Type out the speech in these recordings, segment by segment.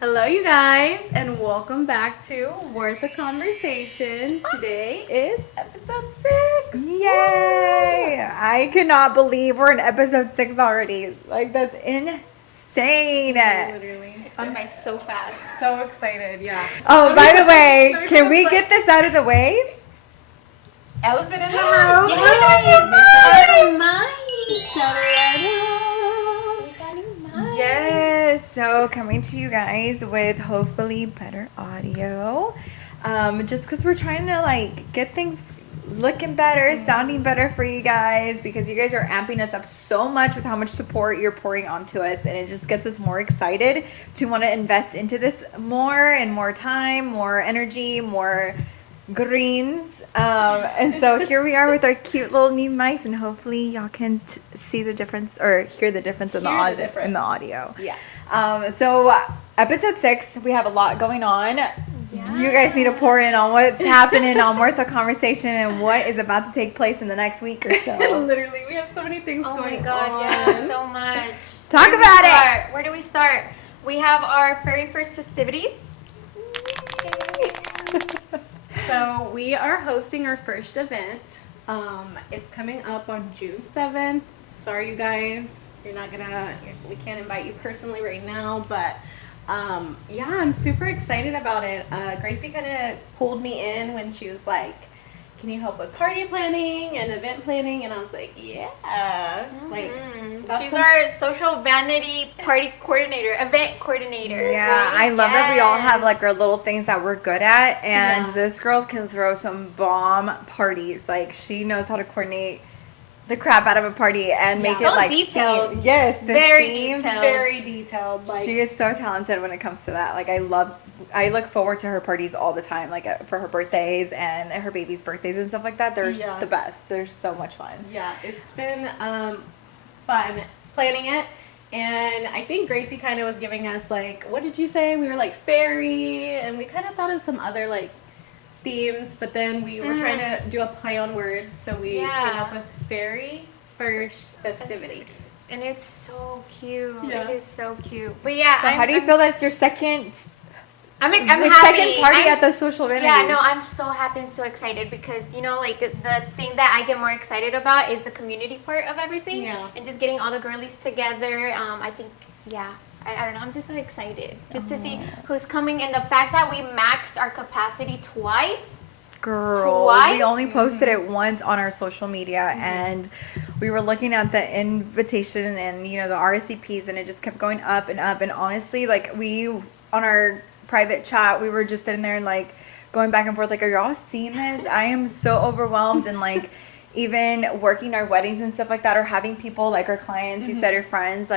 Hello, you guys, and welcome back to Worth a Conversation. Today is episode 6. Yay! I cannot believe we're in episode 6 already. Like, that's insane. Literally. It's going by so fast. So excited, yeah. Oh, by the way, So can we excited. get this out of the way? Elephant in the room. Yes. So, coming to you guys with hopefully better audio. Just because we're trying to, get things looking better, sounding better for you guys, because you guys are amping us up so much with how much support you're pouring onto us, and it just gets us more excited to want to invest into this more and more time, more energy, more greens. And so here we are with our cute little new mics, and hopefully y'all can see the difference or hear the difference in the audio. Yeah. So episode 6, we have a lot going on. You guys need to pour in on what's happening on Worth a Conversation and what is about to take place in the next week or so. Literally, we have so many things Oh going my god, on. yeah, so much. Talk about it. Where do we start? We have our very first festivities. So we are hosting our first event. It's coming up on June 7th. Sorry, you guys, we can't invite you personally right now, but yeah, I'm super excited about it. Gracie kind of pulled me in when she was like, "Can you help with party planning and event planning?" And I was like, "Yeah." That's She's some- our social vanity party coordinator, event coordinator. Yeah, right? I love that we all have Yes. our little things that we're good at, and Yeah. this girl can throw some bomb parties. Like, she knows how to coordinate the crap out of a party and make Yeah. it So detailed. themed. Yes, the Very themed. detailed. very detailed. She is so talented when it comes to that. I look forward to her parties all the time, for her birthdays and her baby's birthdays and stuff like that. They're Yeah. the best. They're so much fun. Yeah, it's been fun planning it. And I think Gracie kind of was giving us what did you say? We were like fairy, and we kind of thought of some other themes, but then we were trying to do a play on words, so we came up with fairy first festivities. And it's so cute. Yeah. It is so cute. But yeah, So how do you feel that's your second I'm like, happy. second party I'm at the social vanity? Yeah, no, I'm so happy and so excited because, the thing that I get more excited about is the community part of everything. Yeah. And just getting all the girlies together. I think, yeah, I don't know, I'm just so excited just to see who's coming. And the fact that we maxed our capacity twice. Girl, Twice? we only posted it once on our social media, and we were looking at the invitation and the RSVPs, and it just kept going up and up. And honestly, we on our private chat, we were just sitting there and going back and forth, are y'all seeing this? I am so overwhelmed. And even working our weddings and stuff like that, or having people our clients, you said your friends,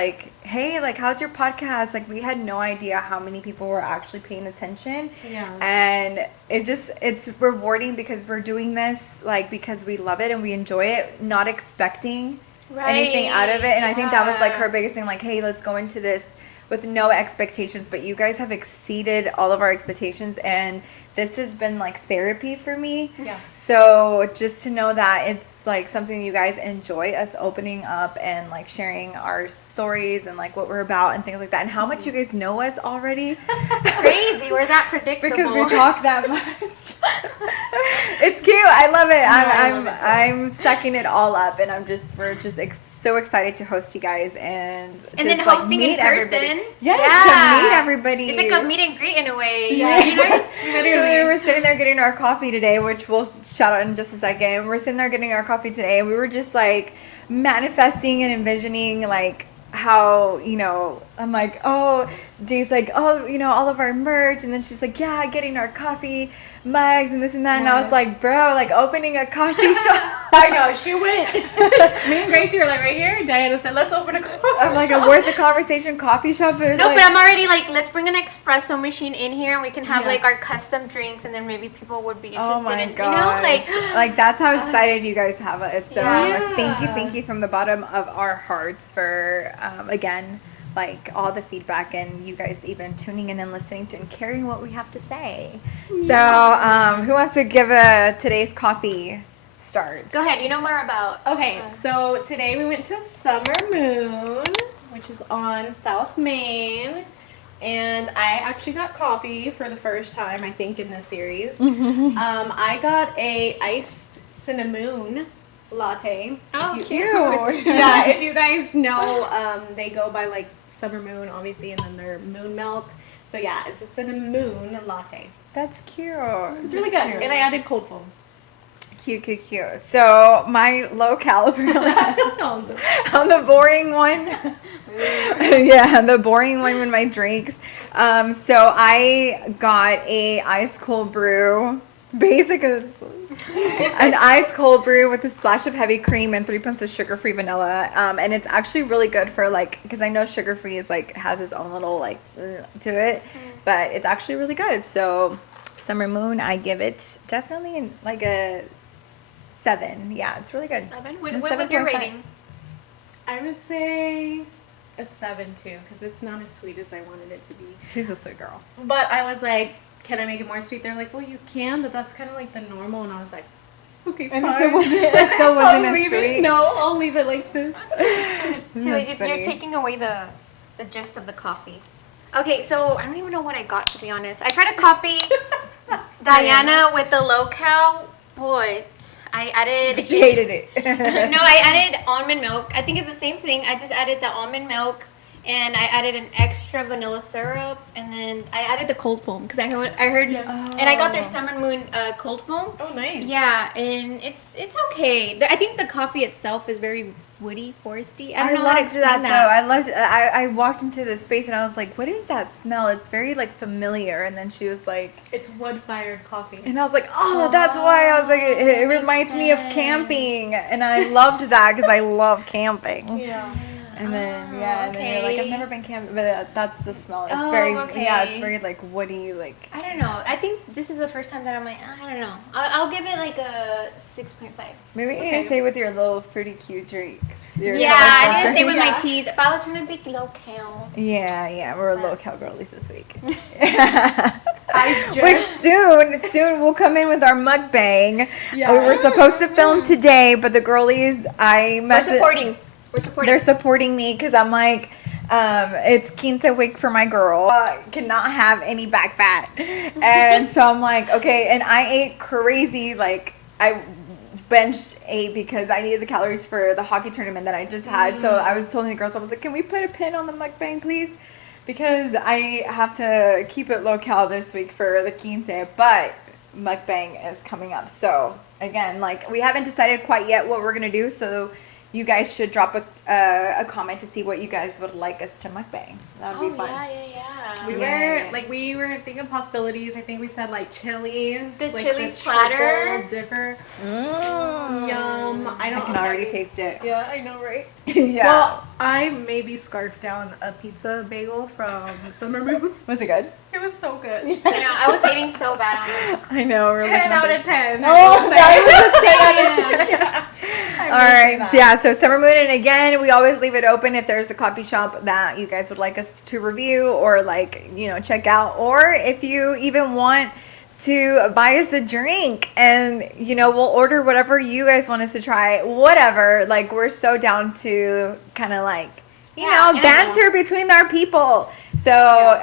hey, how's your podcast? We had no idea how many people were actually paying attention. Yeah. And it's rewarding because we're doing this because we love it and we enjoy it, not expecting anything out of it. And I think that was her biggest thing, hey, let's go into this with no expectations, but you guys have exceeded all of our expectations, and this has been therapy for me. Yeah. So just to know that it's something you guys enjoy, us opening up and sharing our stories and what we're about and things like that, and how much you guys know us already. Crazy. We're that predictable. Because we talk that much. It's cute. I love it. I love it too. I'm sucking it all up, and we're just so excited to host you guys and then just, hosting meet in person. everybody. Yes, to meet everybody. It's like a meet and greet in a way. Yeah. So we were sitting there getting our coffee today, which we'll shout out in just a second. We're sitting there getting our coffee today, and we were just manifesting and envisioning how I'm oh, Dee's all of our merch, and then she's yeah, getting our coffee mugs and this and that, and I was bro, opening a coffee shop. I know, she went. Me and Gracie were right here. Diana said, "Let's open a coffee I'm shop." a Worth a Conversation coffee shop. No, but I'm already let's bring an espresso machine in here and we can have Yeah. our custom drinks, and then maybe people would be interested Oh my in, gosh. That's how excited you guys have us. So Yeah. thank you from the bottom of our hearts for again, all the feedback, and you guys even tuning in and listening to and caring what we have to say. Yeah. So who wants to give today's coffee start? Go ahead, you know more about. Okay, so today we went to Summer Moon, which is on South Main, And I actually got coffee for the first time, I think, in this series. I got a iced cinnamon latte. Oh, If cute. Yeah, if you guys know, they go by like Summer Moon, obviously, and then their moon milk. So yeah, it's a cinnamon latte. That's cute. It's really good. And I added cold foam. Cute. So my low caliber on the boring one. Yeah, the boring one with my drinks. So I got a ice cold brew, basically an ice cold brew with a splash of heavy cream and 3 pumps of sugar-free vanilla. And it's actually really good for like, because I know sugar-free is like has its own little like to it, but it's actually really good. So Summer Moon, I give it definitely like a 7. Yeah, it's really good. 7? A What was your 7.5. rating? I would say a 7 too, because it's not as sweet as I wanted it to be. She's a sweet girl. But I was like, can I make it more sweet? They're like, well, you can, but that's kind of like the normal. And I was like, okay, And fine. so wasn't I'll as leave sweet? it. No, I'll leave it like this. So That's you're funny. taking away the gist of the coffee. Okay, so I don't even know what I got, to be honest. I tried to copy Diana with the low-cal, but I added... She hated it. No, I added almond milk. I think it's the same thing. I just added the almond milk, and I added an extra vanilla syrup, and then I added the cold foam, because I heard Yes. and I got their Summer Moon cold foam. Oh, nice. Yeah, and it's okay. I think the coffee itself is very woody, foresty. I don't know how to loved explain that though. I loved. I walked into the space and I was like, "What is that smell? It's very like familiar." And then she was like, It's wood-fired coffee. and I was like, "Oh, that's why." I was like, "It that reminds makes me of sense. camping," and I loved that because I love camping. Yeah. And then Oh, and then you're like, "I've okay. never been camping," but that's the smell. It's Oh, very okay. yeah, it's very like woody, like. I don't know. I think this is the first time that I'm like, I don't know. I'll give it like a 6.5. Maybe you need Okay. to stay with your little fruity cute drinks. Your Yeah, colorful I need to stay drinks. with Yeah. my teas. But I was trying to be low cal. Yeah, we're a low cal girlies this week. I Which just... soon we'll come in with our mukbang. Yeah. We were supposed to film today, but the girlies, We're supporting. We're supporting. They're supporting me because I'm like, it's quince week for my girl. Cannot have any back fat, and so I'm like, okay. And I ate crazy, like I ate because I needed the calories for the hockey tournament that I just had. So I was telling the girls, I was like, can we put a pin on the mukbang, please? Because I have to keep it low cal this week for the quince, but mukbang is coming up. So again, like we haven't decided quite yet what we're gonna do. So you guys should drop a comment to see what you guys would like us to mukbang. That would be fun. Yeah. We were thinking possibilities. I think we said like chilies. The like chili's triple platter. Dipper. Mm. Yum. I I can already taste it. Yeah, I know, right? Yeah. Well, I maybe scarfed down a pizza bagel from Summer Moon. Was it good? It was so good. Yeah, I was hating so bad on it. I know. We're 10 out of 10. Oh, that was a 10 out of 10. I All will say right, that. so yeah, so Summer Moon, and again, we always leave it open if there's a coffee shop that you guys would like us to review or like, check out, or if you even want to buy us a drink and, we'll order whatever you guys want us to try, whatever. Like, we're so down to kind of like, Yeah, and banter between our people. So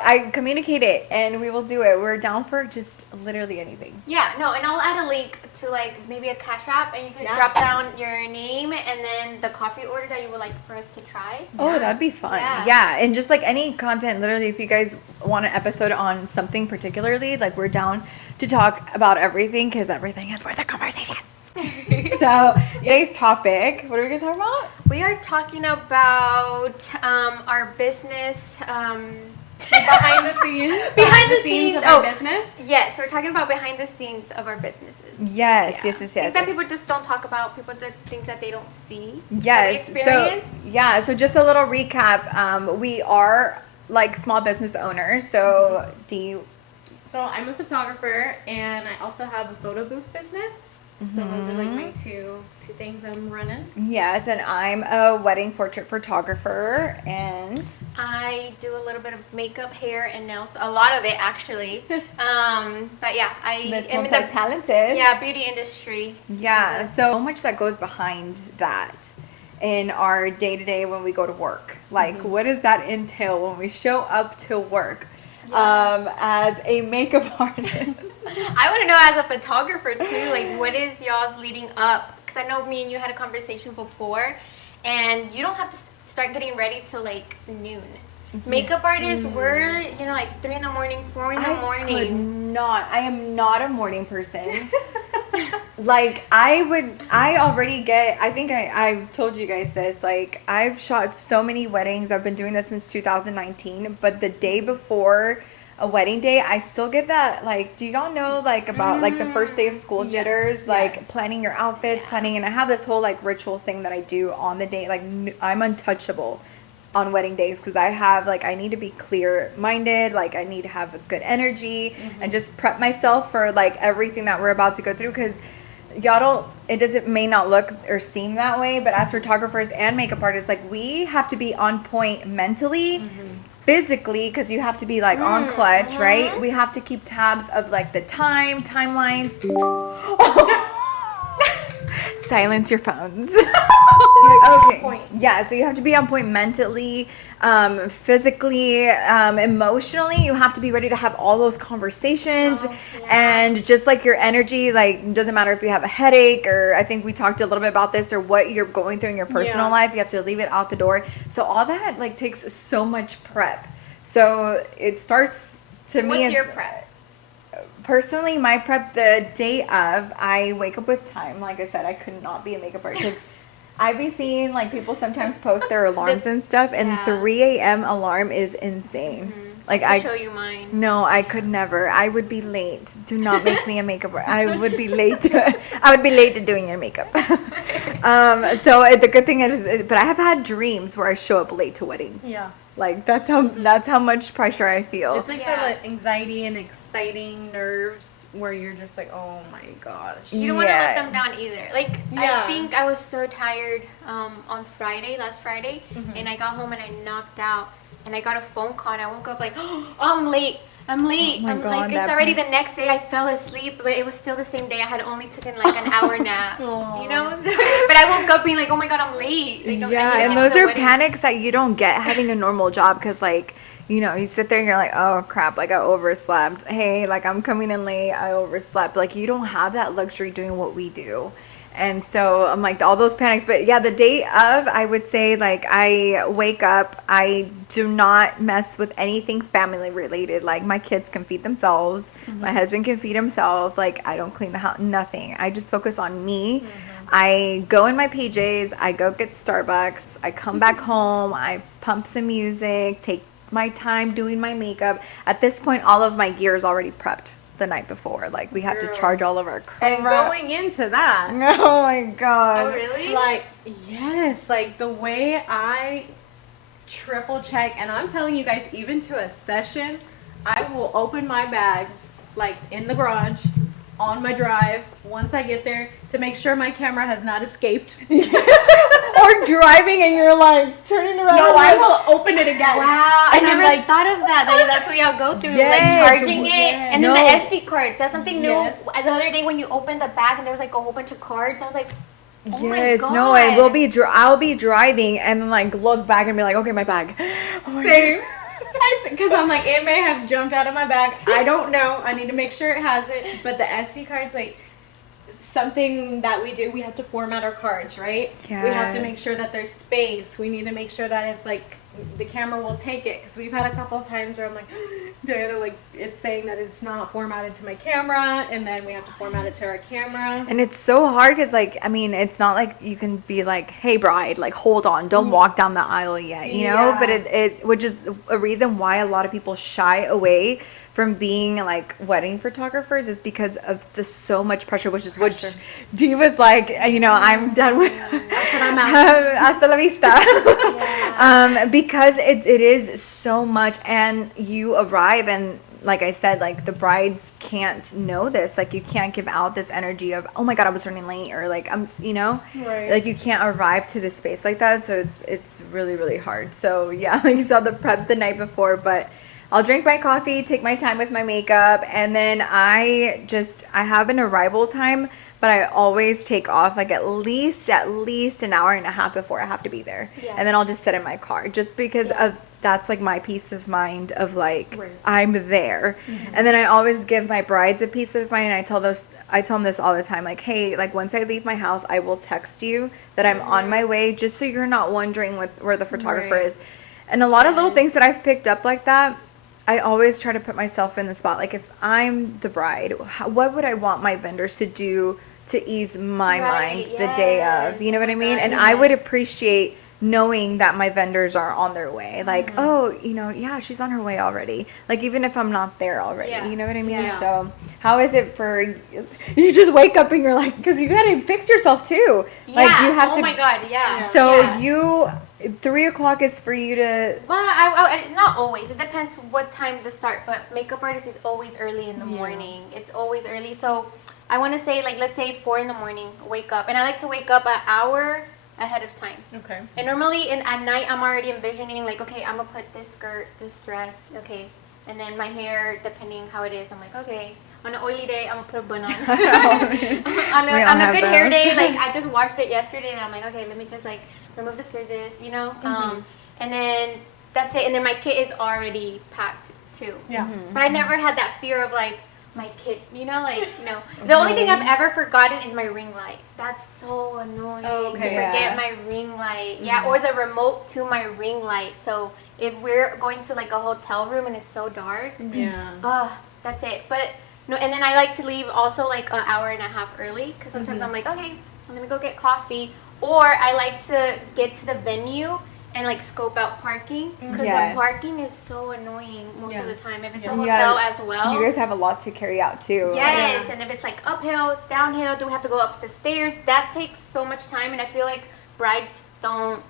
I communicate it and we will do it. We're down for just literally anything. Yeah, no, and I'll add a link to like maybe a Cash App, and you can Yeah. drop down your name and then the coffee order that you would like for us to try. Oh, that'd be fun. Yeah. Yeah. And just like any content, literally, if you guys want an episode on something particularly, like we're down to talk about everything because everything is worth a conversation. So today's topic, what are we going to talk about? We are talking about our business. Behind the scenes. Behind the scenes. of our Oh. business. Yes, we're talking about behind the scenes of our businesses. Yes, Yeah. yes. Things that people just don't talk about, things that they don't see. Yes. That they experience. So just a little recap. We are like small business owners. So do you? So I'm a photographer, and I also have a photo booth business. So those are like my two things I'm running. Yes, and I'm a wedding portrait photographer, and I do a little bit of makeup, hair, and nails. A lot of it, actually. But yeah, I Miss am in the multi-talented. beauty industry. Yeah, so much that goes behind that. in our day-to-day when we go to work. Like, what does that entail when we show up to work as a makeup artist? I want to know as a photographer too, like what is y'all's leading up? Because I know me and you had a conversation before, and you don't have to start getting ready till like noon. Makeup artists, we're, like 3 in the morning, 4 in the morning. I am not a morning person. Like, I think I've told you guys this, like, I've shot so many weddings. I've been doing this since 2019, but the day before a wedding day, I still get that, like, do y'all know, like, about, like, the first day of school jitters, like, planning your outfits, planning, and I have this whole, like, ritual thing that I do on the day, like, I'm untouchable on wedding days because I have, like, I need to be clear-minded, like, I need to have a good energy and just prep myself for, like, everything that we're about to go through, because may not look or seem that way, but as photographers and makeup artists, like, we have to be on point mentally, physically, because you have to be, like, on clutch, right? We have to keep tabs of, like, the timelines. Silence your phones. Okay. Yeah, so you have to be on point mentally, physically, emotionally. You have to be ready to have all those conversations, and just like your energy, like, doesn't matter if you have a headache, or I think we talked a little bit about this, or what you're going through in your personal life, you have to leave it out the door. So all that, like, takes so much prep. So it starts to me. What's your prep? Personally, my prep the day of, I wake up with time. Like I said, I could not be a makeup artist because I be seeing, like, people sometimes post their alarms and stuff, and 3 a.m. alarm is insane. Like, I'll show you mine. No, I could never. I would be late. Do not make me a makeup artist. I would be late to doing your makeup. So the good thing is, but I have had dreams where I show up late to weddings. Yeah. Like, that's how much pressure I feel. It's like the anxiety and exciting nerves where you're just like, oh my gosh. You don't want to let them down either. Like, I think I was so tired on last Friday, and I got home and I knocked out, and I got a phone call, and I woke up like, oh, I'm late. I'm late. Oh my God, like, it's already the next day. I fell asleep, but it was still the same day. I had only taken like an hour nap, But I woke up being like, oh my God, I'm late. Like, and those are panics that you don't get having a normal job, because, like, you sit there and you're like, oh crap, like, I overslept. Hey, like, I'm coming in late. I overslept. Like, you don't have that luxury doing what we do. And so I'm like, all those panics. But yeah, the day of, I would say, like, I wake up, I do not mess with anything family related. Like, my kids can feed themselves. My husband can feed himself. Like, I don't clean the house, nothing. I just focus on me. I go in my PJs, I go get Starbucks, I come back home, I pump some music, take my time doing my makeup. At this point, all of my gear is already prepped the night before. Like, we have to charge all of our crap. And going into that, oh my God. Oh, really? Like, yes, like, the way I triple check, and I'm telling you guys, even to a session, I will open my bag, like, in the garage, on my drive, once I get there, to make sure my camera has not escaped. Or driving and you're like turning around. No, I will open it again. Wow, I And I'm never like, thought of that. That's what y'all go through, Yes, like charging it, and then the SD cards. That's something new. Yes. The other day when you opened the bag and there was like a whole bunch of cards, I was like, oh Yes, my God. no, it will be. I'll be driving and then, like, look back and be like, okay, my bag. Oh, same. Because I'm like, it may have jumped out of my bag. I don't know. I need to make sure it has it. But the SD cards, like, something that we do, we have to format our cards, right? Yes. We have to make sure that there's space. We need to make sure that it's like the camera will take it, because we've had a couple of times where I'm like, Diana, like, it's saying that it's not formatted to my camera, and then we have to format it to our camera. And it's so hard because, like, I mean, it's not like you can be like, hey, bride, like, hold on, don't walk down the aisle yet, you know? But it which is a reason why a lot of people shy away from being, like, wedding photographers, is because of the so much pressure, which Dee was like, I'm done with hasta la vista. Because it is so much, and you arrive, and like I said, like, the brides can't know this. Like, you can't give out this energy of, oh my God, I was running late, or like, Right. like, you can't arrive to this space like that. So it's really, really hard. So yeah, like you saw the prep the night before, but I'll drink my coffee, take my time with my makeup, and then I have an arrival time but I always take off like at least an hour and a half before I have to be there. Yeah. And then I'll just sit in my car just because of that's like my peace of mind of like Right. I'm there. And then I always give my brides a peace of mind, and I tell them this all the time, like, hey, like once I leave my house, I will text you that I'm on my way, just so you're not wondering where the photographer Right. is. And a lot of little things that I've picked up like that, I always try to put myself in the spot. Like if I'm the bride, what would I want my vendors to do to ease my Right, mind the day of? You know yes. what Oh I my mean? God, And I would yes. appreciate knowing that my vendors are on their way. Like, oh, you know, yeah, she's on her way already. Like even if I'm not there already, Yeah. you know what I mean? Yeah. So how is it for you? Just wake up and you're like, because you gotta fix yourself too. Like Yeah. you have Oh to. my God. Yeah. So Yeah. you 3 o'clock is for you to. Well, it's not always. It depends what time to start. But makeup artist is always early in the morning. It's always early. So I want to say, like, let's say 4 in the morning, wake up. And I like to wake up an hour ahead of time. Okay. And normally at night, I'm already envisioning, like, okay, I'm going to put this skirt, this dress, okay. And then my hair, depending how it is, I'm like, okay. On an oily day, I'm going to put a bun on. on We all a have good hair those. day, like, I just washed it yesterday, and I'm like, okay, let me just, like, remove the frizzes, you know? And then that's it. And then my kit is already packed, too. Yeah. But I never had that fear of, like, my kit, you know, like, no. The only thing I've ever forgotten is my ring light. That's so annoying Oh, okay. to forget my ring light. Yeah, or the remote to my ring light. So if we're going to like a hotel room and it's so dark, Yeah. that's it. But no, and then I like to leave also like an hour and a half early because sometimes I'm like, okay, let me go get coffee. Or I like to get to the venue and like scope out parking because Yes. the parking is so annoying most of Yeah. the time. If it's a Yeah. hotel as well. You guys have a lot to carry out too. Yes, Yeah. and if it's like uphill, downhill, do we have to go up the stairs? That takes so much time, and I feel like brides don't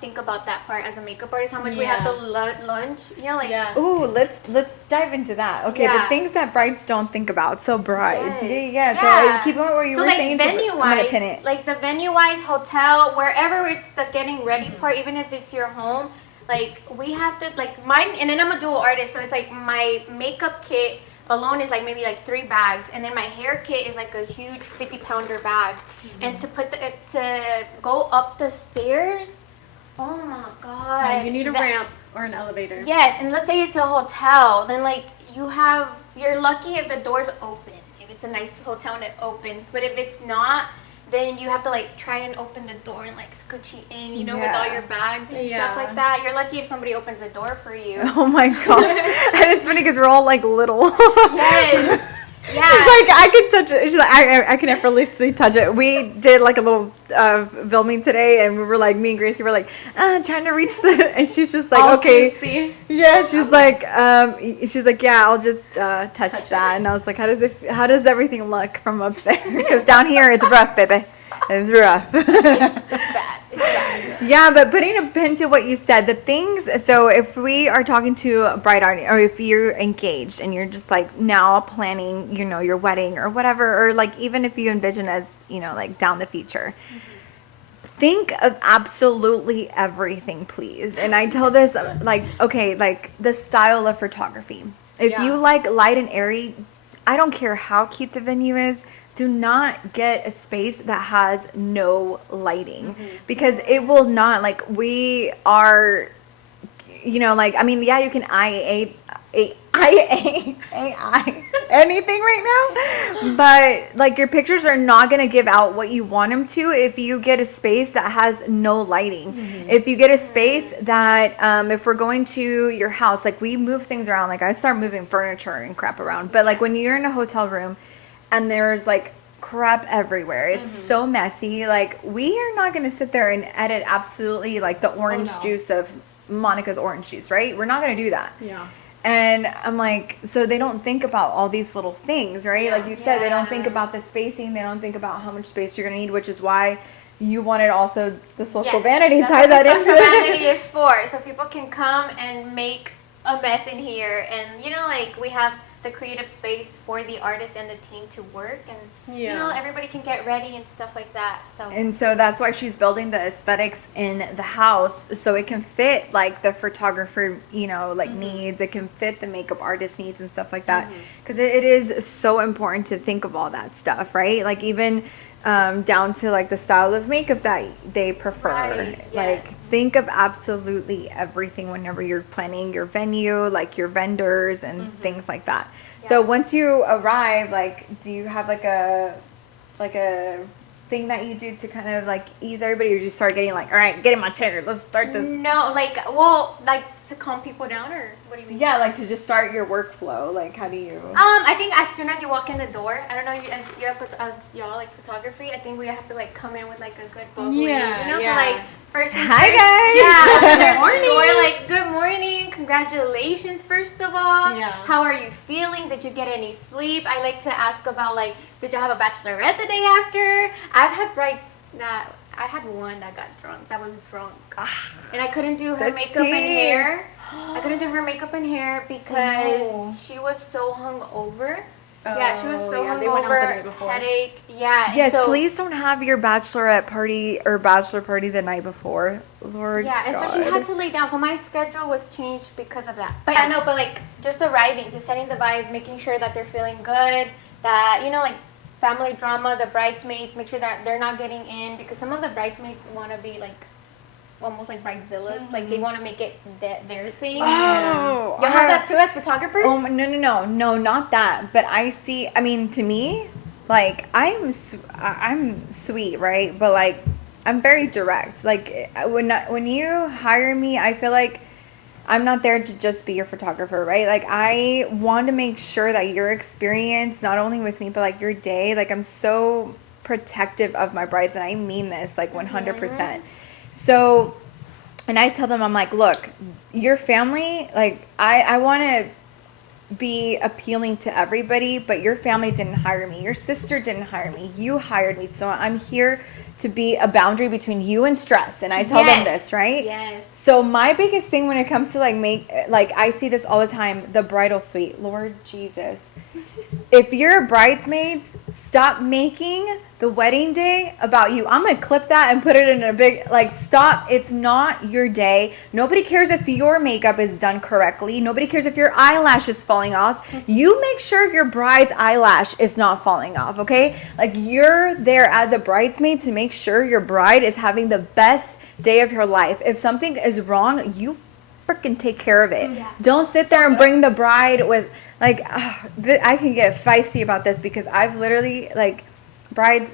think about that part as a makeup artist. How much we have to lunch, you know, like Yeah. Ooh, let's dive into that. Okay, the Yeah. things that brides don't think about. So brides, Yes. yeah. Yeah. So keep going where you so were like saying. venue I'm gonna wise, pin it. like the venue wise, hotel, wherever it's the getting ready part, even if it's your home, like we have to like mine. And then I'm a dual artist, so it's like my makeup kit alone is like maybe like 3 bags, and then my hair kit is like a huge 50-pounder bag. And to put to go up the stairs, oh my God! Yeah, you need a That- ramp or an elevator. Yes, and let's say it's a hotel, then like you're lucky if the doors open. If it's a nice hotel and it opens, but if it's not, then you have to like try and open the door and like scooch it in, you know, with all Yeah. your bags and Yeah. stuff like that. You're lucky if somebody opens the door for you. Oh my god! And it's funny because we're all like little. Yes. She's Yeah. like, I can touch it. She's like, I can effortlessly touch it. We did like a little filming today, and we were like, me and Gracie were like, trying to reach the, and she's just like, All okay, cutesy. yeah. She's like, yeah, I'll just touch Touch that. it. And I was like, how does everything look from up there? Because down here it's rough, baby. It's rough. It's bad. It's bad. Yeah, but putting a pin to what you said, the things, so if we are talking to a bride audience, or if you're engaged and you're just like now planning, you know, your wedding or whatever, or like even if you envision as, you know, like down the future, think of absolutely everything, please. And I tell this, like, okay, like the style of photography. If Yeah. you like light and airy, I don't care how cute the venue is, do not get a space that has no lighting because it will not, like, we are, you know, like, I mean, yeah, you can IA anything right now, but like your pictures are not going to give out what you want them to if you get a space that has no lighting. If you get a space that if we're going to your house, like we move things around, like I start moving furniture and crap around, but like when you're in a hotel room and there's like crap everywhere, it's so messy, like we are not going to sit there and edit absolutely like the orange juice of Monica's orange juice, right? We're not going to do that. Yeah. And I'm like, so they don't think about all these little things, right? Like you said, they don't think about the spacing. They don't think about how much space you're going to need, which is why you wanted also the social vanity. That's Tie what that the into social it. vanity is for, so people can come and make a mess in here. And you know, like we have the creative space for the artist and the team to work, and you Yeah. know, everybody can get ready and stuff like that. So And so that's why she's building the aesthetics in the house so it can fit like the photographer, you know, like needs. It can fit the makeup artist needs and stuff like that. Because it is so important to think of all that stuff, right? Like even down to like the style of makeup that they prefer. Right, Like yes. think of absolutely everything whenever you're planning your venue, like your vendors and things like that. So Yeah. once you arrive, like, do you have like a thing that you do to kind of like ease everybody, or you just start getting like, all right, get in my chair, let's start this? No, like, well, like to calm people down, or what do you mean? Yeah, like to just start your workflow. Like, how do you? I think as soon as you walk in the door, I don't know, as y'all like photography, I think we have to like come in with like a good bubbly, Yeah, you know, yeah. so like first things Hi, first, guys. yeah, Good morning. Door, like good morning, congratulations first of all. Yeah. How are you feeling? Did you get any sleep? I like to ask about like, did you have a bachelorette the day after? I've had brides that I had one that got drunk. That was drunk, and I couldn't do her The makeup and tea. hair. I couldn't do her makeup and hair because no. she was so hungover. Yeah, she was so yeah, they went out the hungover, night before. headache. Yeah. and Yes, so, please don't have your bachelorette party or bachelor party the night before. Lord Yeah, and so she God. had to lay down. So my schedule was changed because of that. But I know, but like just arriving, just setting the vibe, making sure that they're feeling good, that, you know, like family drama, the bridesmaids, make sure that they're not getting in, because some of the bridesmaids want to be like almost like bridezillas, like they want to make it their thing. Oh, Y'all have that too as photographers? Oh no, not that. But I see. I mean, to me, like I'm sweet, right? But like I'm very direct. Like when you hire me, I feel like I'm not there to just be your photographer, right? Like I want to make sure that your experience, not only with me, but like your day, like I'm so protective of my brides, and I mean this like 100%. So, and I tell them, I'm like, look, your family, like I want to be appealing to everybody, but your family didn't hire me. Your sister didn't hire me. You hired me. So I'm here to be a boundary between you and stress. And I tell them this, right? Yes. So my biggest thing when it comes to like I see this all the time, the bridal suite. Lord Jesus. If you're bridesmaids, stop making the wedding day about you. I'm going to clip that and put it in a big, like, stop. It's not your day. Nobody cares if your makeup is done correctly. Nobody cares if your eyelash is falling off. You make sure your bride's eyelash is not falling off, okay? Like, you're there as a bridesmaid to make sure your bride is having the best day of her life. If something is wrong, you freaking take care of it. Yeah. Don't sit there and bring the bride with, like, I can get feisty about this because I've literally, like, brides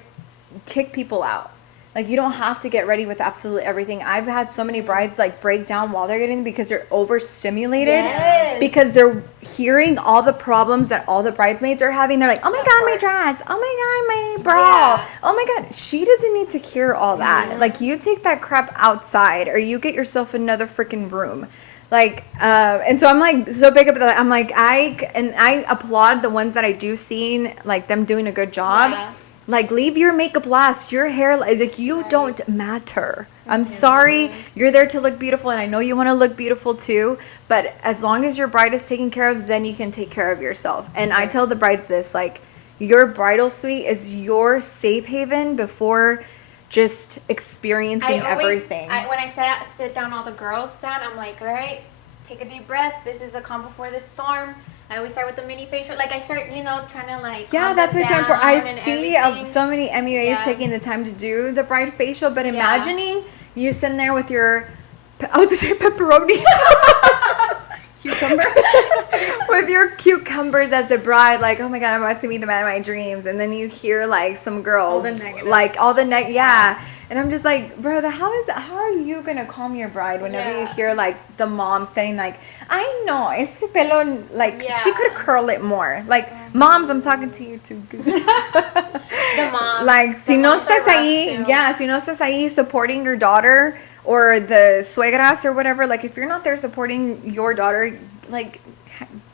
kick people out. Like, you don't have to get ready with absolutely everything. I've had so many brides like break down while they're getting, because they're overstimulated. Yes. Because they're hearing all the problems that all the bridesmaids are having. They're like, oh my God, my dress. Oh my God, my bra. Yeah. Oh my God. She doesn't need to hear all that. Like, you take that crap outside, or you get yourself another freaking room. Like, and so I'm like so big up that I'm like, I applaud the ones that I do see, like them doing a good job. Yeah. Like, leave your makeup last, your hair, like, you don't matter. I'm sorry, you're there to look beautiful, and I know you want to look beautiful too, but as long as your bride is taken care of, then you can take care of yourself. And I tell the brides this, like, your bridal suite is your safe haven before just experiencing everything. When I sit down all the girls down, I'm like, all right, take a deep breath. This is the calm before the storm. I always start with the mini facial. Like, I start, you know, trying to, like, Yeah, calm that's them what's so down important. I and see everything. so many MUAs Yeah. taking the time to do the bride facial, but imagining you sitting there with your, I was just saying pepperonis. Cucumber. With your cucumbers as the bride, like, oh my God, I'm about to meet the man of my dreams. And then you hear like some girl, All the negatives. like all the yeah. And I'm just like, bro, how are you gonna calm your bride whenever you hear like the mom saying like, I know, ese pelo, like she could curl it more. Like, moms, I'm talking to you too. The mom. Like, si no moms are estás rough, ahí, too. si no estás ahí supporting your daughter or the suegras or whatever, like, if you're not there supporting your daughter, like,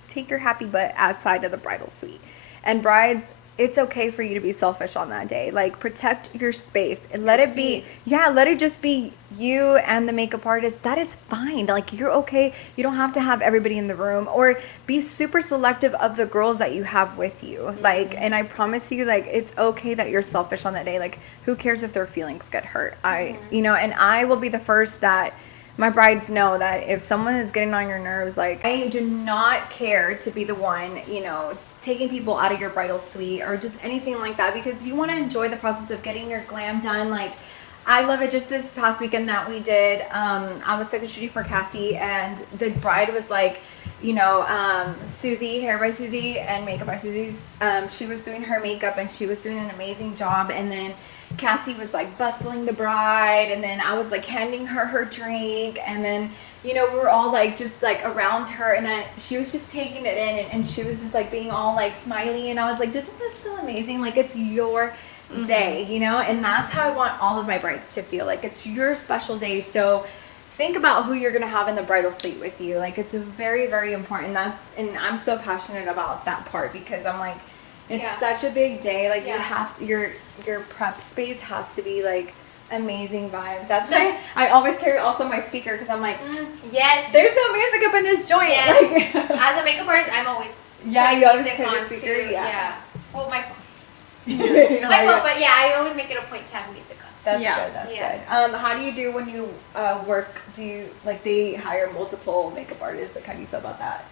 take your happy butt outside of the bridal suite. And brides, it's okay for you to be selfish on that day. Like, protect your space and let it be, Peace. yeah, let it just be you and the makeup artist. That is fine. Like, you're okay. You don't have to have everybody in the room, or be super selective of the girls that you have with you. Like, and I promise you, like, it's okay that you're selfish on that day. Like, who cares if their feelings get hurt? You know, and I will be the first that my brides know that if someone is getting on your nerves, like, I do not care to be the one, you know, taking people out of your bridal suite or just anything like that, because you want to enjoy the process of getting your glam done. Like, I love it. Just this past weekend that we did, I was second shooting for Cassie, and the bride was like, you know, Susie, hair by Susie and makeup by Susie. She was doing her makeup and she was doing an amazing job. And then Cassie was like bustling the bride, and then I was like handing her her drink, and then, you know, we were all like just like around her, and she was just taking it in, and she was just like being all like smiley, and I was like, doesn't this feel amazing? Like, it's your day, you know? And that's how I want all of my brides to feel. Like, it's your special day. So think about who you're going to have in the bridal suite with you. Like, it's very, very important. And I'm so passionate about that part, because I'm like, it's such a big day. Like, you have to, your prep space has to be like amazing vibes. That's why I always carry also my speaker, because I'm like, yes, there's no music up in this joint. Yes. Like, As a makeup artist, I'm always you always music carry on your speaker. too. Yeah. Well, my phone. You're My like, phone, but yeah, I always make it a point to have music on. That's Yeah. good. That's Yeah. good. How do you do when you work? Do you, like, they hire multiple makeup artists? Like, how do you feel about that?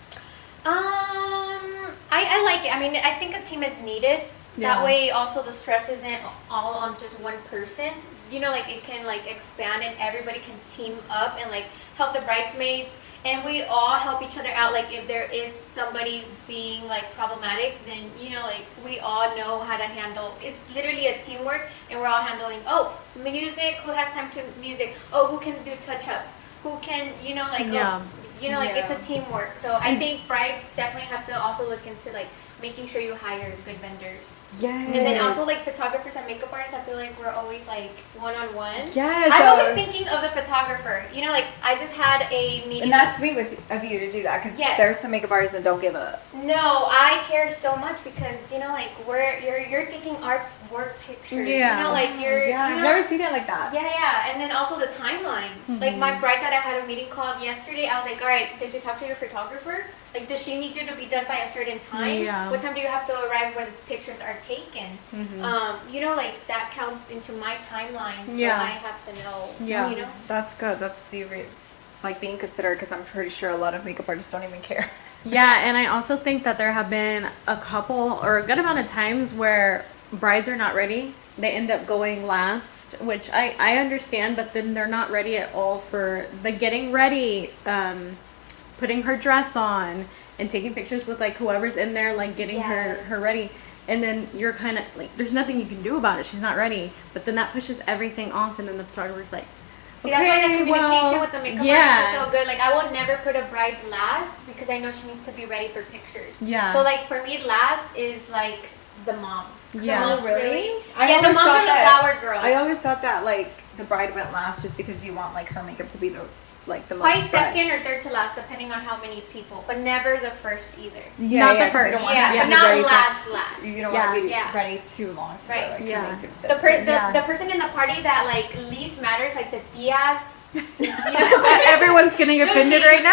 I like it. I mean, I think a team is needed. Yeah. That way, also the stress isn't all on just one person. You know, like, it can like expand, and everybody can team up and like help the bridesmaids, and we all help each other out. Like, if there is somebody being like problematic, then, you know, like, we all know how to handle. It's literally a teamwork, and we're all handling. Oh, music. Who has time to music? Oh, who can do touch-ups? Who can, you know, like, you know, like, it's a teamwork. So I think brides definitely have to also look into like making sure you hire good vendors. Yes. And then also, like, photographers and makeup artists, I feel like we're always like one-on-one. Yes. I'm always thinking of the photographer. You know, like, I just had a meeting. And that's sweet of you to do that, because there's some makeup artists that don't give up. No, I care so much because, you know, like, you're taking our work pictures. Yeah. You know, like, you're. Yeah, You I've know, never seen it like that. yeah. And then also the timeline. Like, my bride that I had a meeting called yesterday, I was like, all right, did you talk to your photographer? Like, does she need you to be done by a certain time? Yeah. What time do you have to arrive where the pictures are taken? You know, like, that counts into my timeline, so Yeah. I have to know. Yeah. You know? That's good. That's like being considered, because I'm pretty sure a lot of makeup artists don't even care. Yeah, and I also think that there have been a couple or a good amount of times where brides are not ready. They end up going last, which I understand, but then they're not ready at all for the getting ready, putting her dress on and taking pictures with like whoever's in there, like getting her ready. And then you're kind of like, there's nothing you can do about it. She's not ready. But then that pushes everything off, and then the photographer's like, See, that's why the okay, communication well, with the makeup yeah. artist is so good. Like, I will never put a bride last because I know she needs to be ready for pictures. Yeah. So, like, for me, last is, like, the moms. Yeah. The moms Really? Yeah, the moms are the flower girls. I always thought that, like, the bride went last just because you want, like, her makeup to be the most Probably fresh. second or third to last, depending on how many people, but never the first either. Not the 'cause you first. don't want Yeah, her to but be not very last. You don't Yeah. want to be Yeah. ready too long to Right. like Yeah. your makeup The, sets. the person in the party that, like, least matters, like the tias. You know? Everyone's getting offended right now.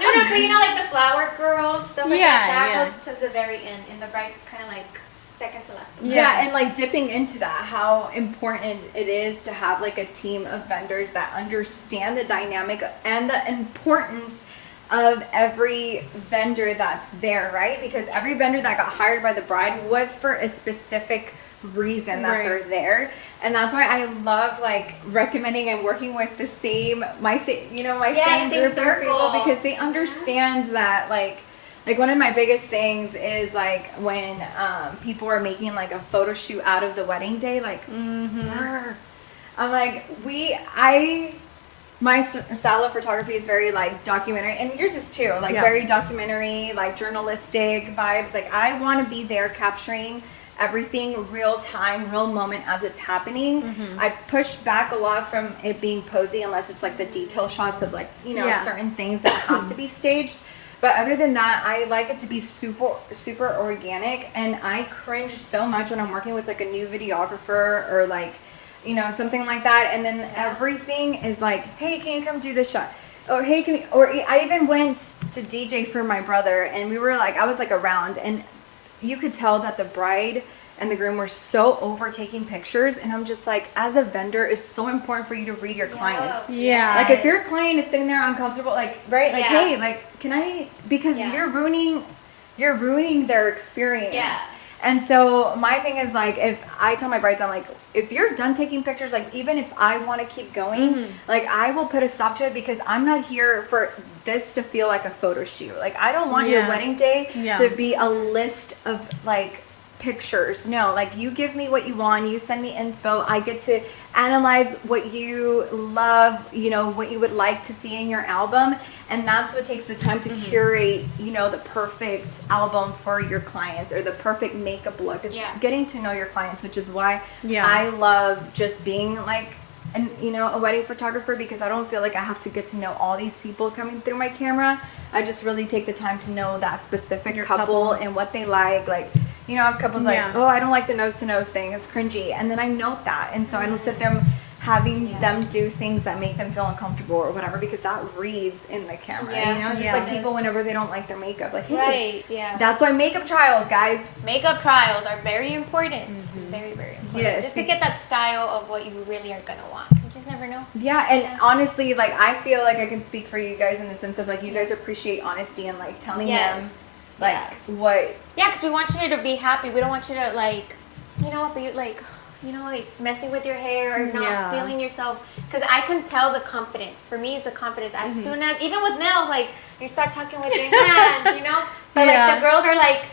No, but you know, like the flower girls, stuff like Yeah, that. yeah. That goes to the very end, and the bride is kind of like second to last. Yeah, and like dipping into that, how important it is to have like a team of vendors that understand the dynamic and the importance of every vendor that's there, right? Because every vendor that got hired by the bride was for a specific reason that Right. they're there. And that's why I love like recommending and working with the same same same group of circle. people, because they understand that like one of my biggest things is like when people are making like a photo shoot out of the wedding day, like brr. I'm like my style of photography is very like documentary, and yours is too, like very documentary, like journalistic vibes. Like I want to be there capturing everything real time, real moment as it's happening. I push back a lot from it being posy unless it's like the detail shots of like, certain things that have to be staged. But other than that, I like it to be super organic, and I cringe so much when I'm working with like a new videographer or like, you know, something like that, and then everything is like, hey, can you come do this shot? Or hey, can you, or I even went to DJ for my brother, and we were like, I was like around, and you could tell that the bride and the groom were so over taking pictures, and I'm just like, as a vendor, it's so important for you to read your clients. Yeah. Like if your client is sitting there uncomfortable, like, right, like, hey, like, can I, because you're ruining their experience. Yeah. And so my thing is like, if I tell my brides, I'm like, if you're done taking pictures, like even if I want to keep going, like I will put a stop to it, because I'm not here for this to feel like a photo shoot. Like I don't want your wedding day to be a list of like pictures. No, like you give me what you want, you send me inspo, I get to analyze what you love, you know, what you would like to see in your album, and that's what takes the time to curate, you know, the perfect album for your clients, or the perfect makeup look. Is getting to know your clients, which is why I love just being like an, you know, a wedding photographer, because I don't feel like I have to get to know all these people coming through my camera. I just really take the time to know that specific couple and what they like, you know, I have couples like, oh, I don't like the nose to nose thing, it's cringy, and then I note that, and so I don't sit them having them do things that make them feel uncomfortable or whatever, because that reads in the camera. You know, just like people whenever they don't like their makeup, like, hey, that's why makeup trials, guys. Makeup trials are very important. Very, very important. Yes. Just to get that style of what you really are gonna want. 'Cause you just never know. Yeah, and honestly, like I feel like I can speak for you guys in the sense of like you guys appreciate honesty and like telling them like what. Yeah, because we want you to be happy. We don't want you to like, you know, be like, you know, like messing with your hair or not feeling yourself. Because I can tell the confidence. For me, it's the confidence. As soon as, even with nails, like you start talking with your hands, you know. But like the girls are like,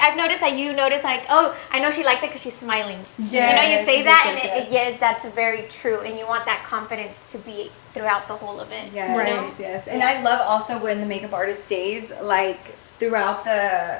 I've noticed that you notice like, oh, I know she liked it because she's smiling. Yes, you know, you say that, and that's very true. And you want that confidence to be throughout the whole event. Yes, yes. And I love also when the makeup artist stays like throughout the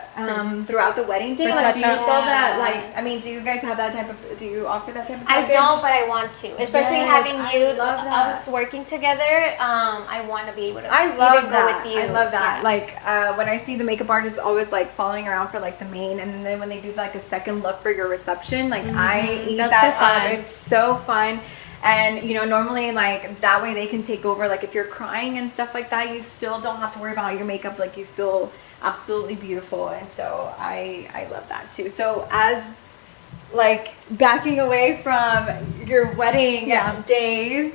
wedding day. Like, do you sell that? Like, I mean, do you guys have that type of? Do you offer that type of package? I don't, but I want to. Especially having us working together. I want to be able to. Go with you. I love that. Yeah. Like when I see the makeup artist always like following around for like the main, and then when they do like a second look for your reception, like I eat that up. It's so fun. And, you know, normally, like, that way they can take over. Like, if you're crying and stuff like that, you still don't have to worry about your makeup. Like, you feel absolutely beautiful. And so I love that, too. So, as, like, backing away from your wedding days,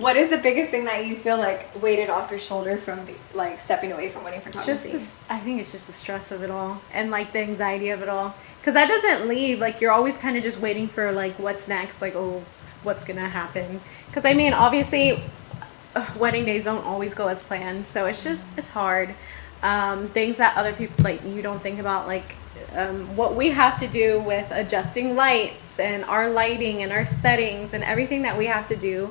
what is the biggest thing that you feel, like, weighted off your shoulder from, like, stepping away from wedding photography? I think it's just the stress of it all and, like, the anxiety of it all. Because that doesn't leave. Like, you're always kind of just waiting for, like, what's next. Like, oh, what's gonna happen, because I mean obviously wedding days don't always go as planned, so it's hard. Things that other people like you don't think about, like what we have to do with adjusting lights and our lighting and our settings and everything that we have to do